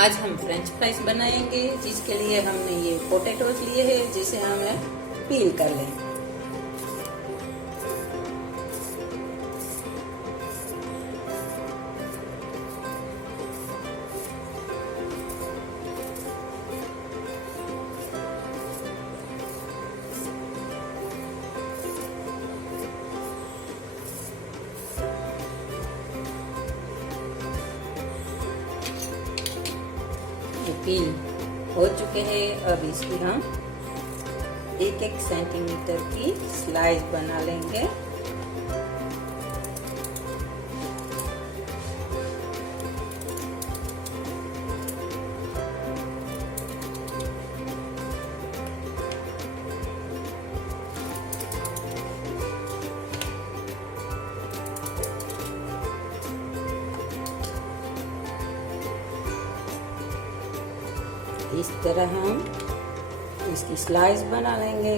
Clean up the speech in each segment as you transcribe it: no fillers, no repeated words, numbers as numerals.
आज हम French fries बनाएंगे, जिसके लिए हमने ये पोटैटोज लिए हैं, जिसे हमें पील कर लेंगे। पील हो चुके हैं। अब इसकी हम 1-1 सेंटीमीटर की स्लाइस बना लेंगे। इस तरह हम इसकी स्लाइस बना लेंगे।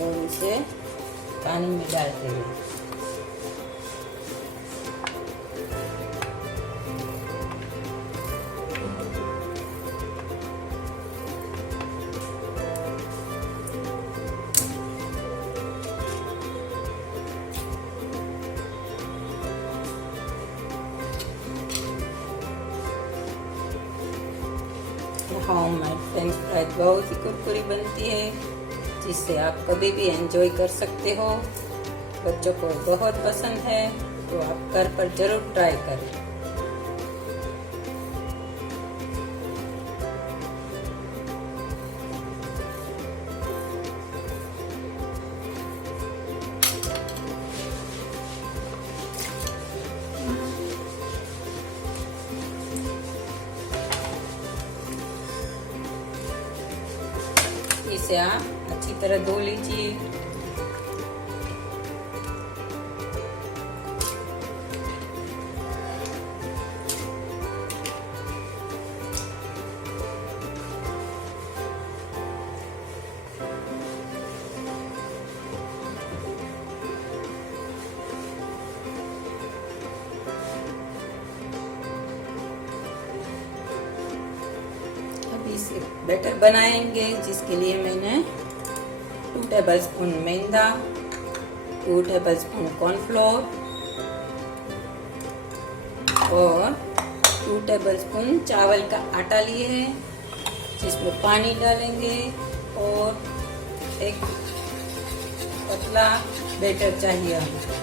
और इसे पानी में डालते हैं। होममेड फ्रेंच फ्राइज बहुत ही कुरकुरी बनती है, जिससे आप कभी भी एंजॉय कर सकते हो। बच्चों को बहुत पसंद है, तो आप घर पर जरूर ट्राई करें। इसे आप अच्छी तरह धो लीजिए। इसे बैटर बनाएंगे, जिसके लिए मैंने 2 टेबलस्पून मैदा, 2 टेबलस्पून कॉर्नफ्लोर और 2 टेबलस्पून चावल का आटा लिए हैं, जिसमें पानी डालेंगे और एक पतला बैटर चाहिए हमें।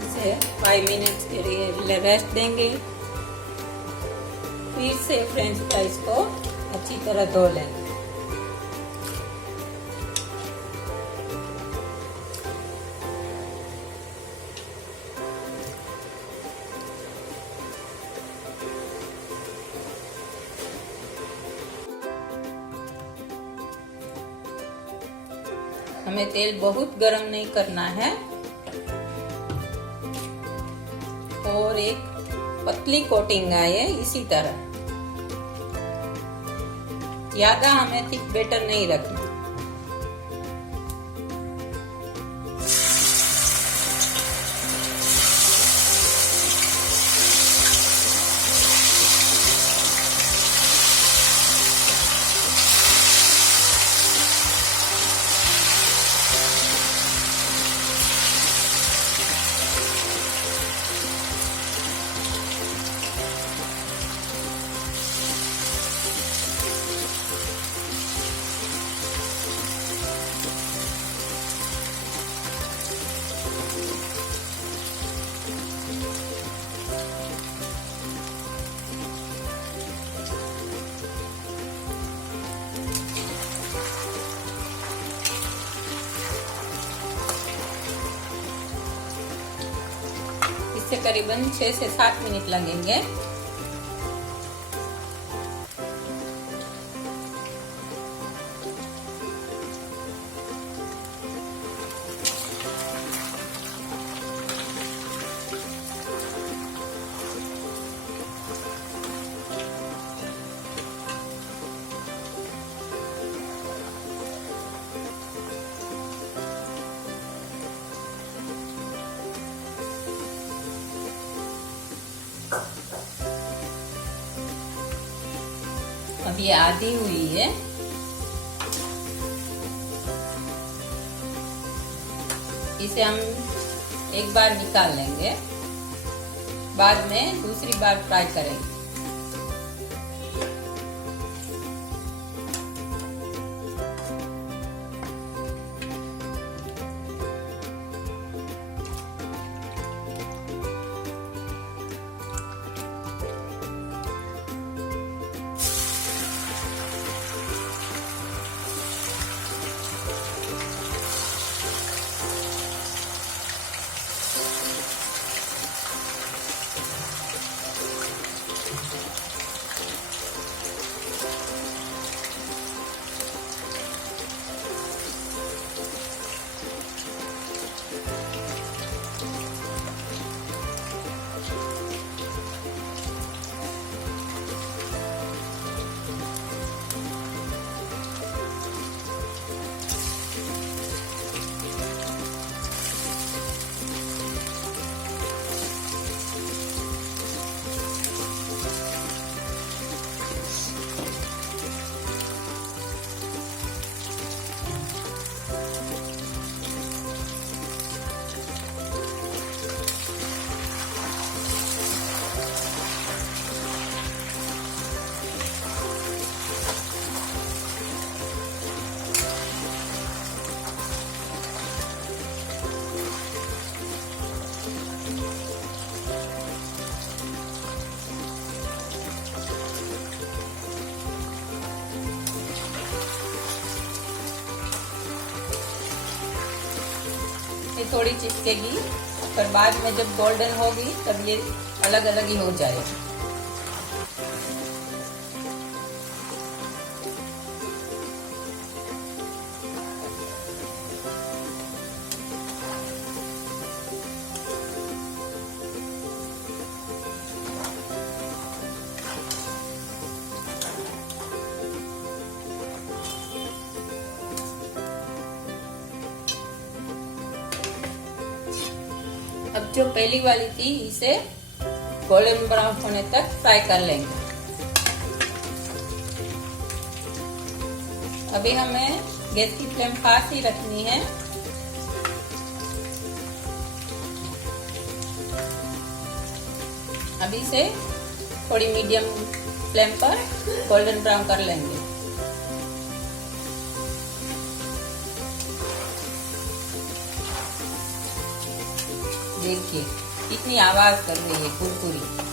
इसे 5 मिनट्स के लिए रेस्ट देंगे। फिर से फ्रेंच फ्राइज को अच्छी तरह धो लेंगे। हमें तेल बहुत गर्म नहीं करना है और एक पतली कोटिंग आए इसी तरह। ज्यादा हमें थिक बैटर नहीं रखना। इससे करीबन 6 से 7 मिनट लगेंगे। अब ये आधी हुई है। इसे हम एक बार निकाल लेंगे, बाद में दूसरी बार फ्राई करेंगे। ये थोड़ी चिपकेगी, पर बाद में जब गोल्डन होगी तब ये अलग अलग ही हो जाएगी। अब जो पहली वाली थी इसे गोल्डन ब्राउन होने तक फ्राई कर लेंगे। अभी हमें गैस की फ्लेम फास्ट ही रखनी है। अभी से थोड़ी मीडियम फ्लेम पर गोल्डन ब्राउन कर लेंगे। देखिए कितनी आवाज कर रही है कुरकुरी।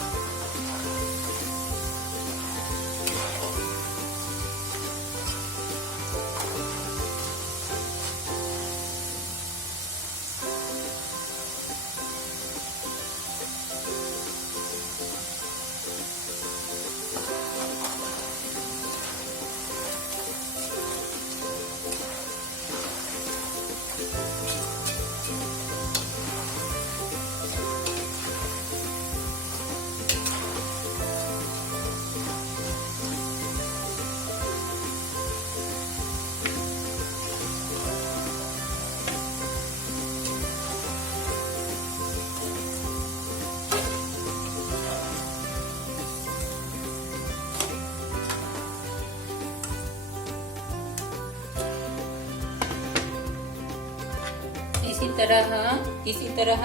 इसी तरह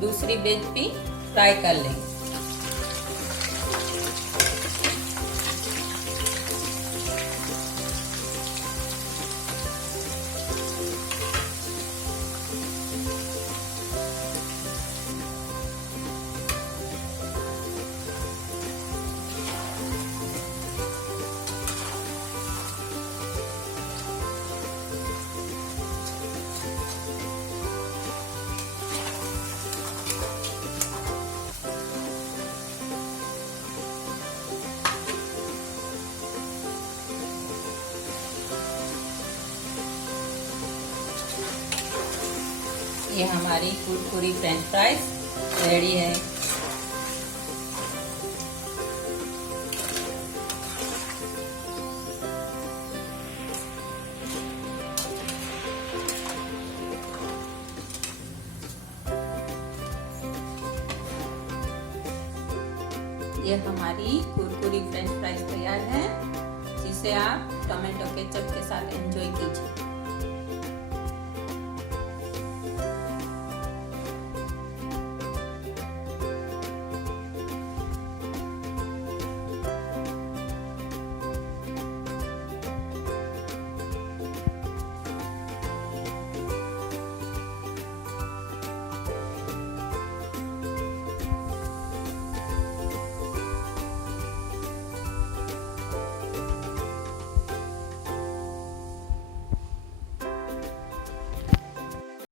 दूसरी बेच भी फ्राई कर लेंगे। ये हमारी कुरकुरी फ्रेंच फ्राइज रेडी है। ये हमारी कुरकुरी फ्रेंच फ्राइज तैयार तैयार है, जिसे आप टोमेटो केचप के साथ एंजॉय कीजिए।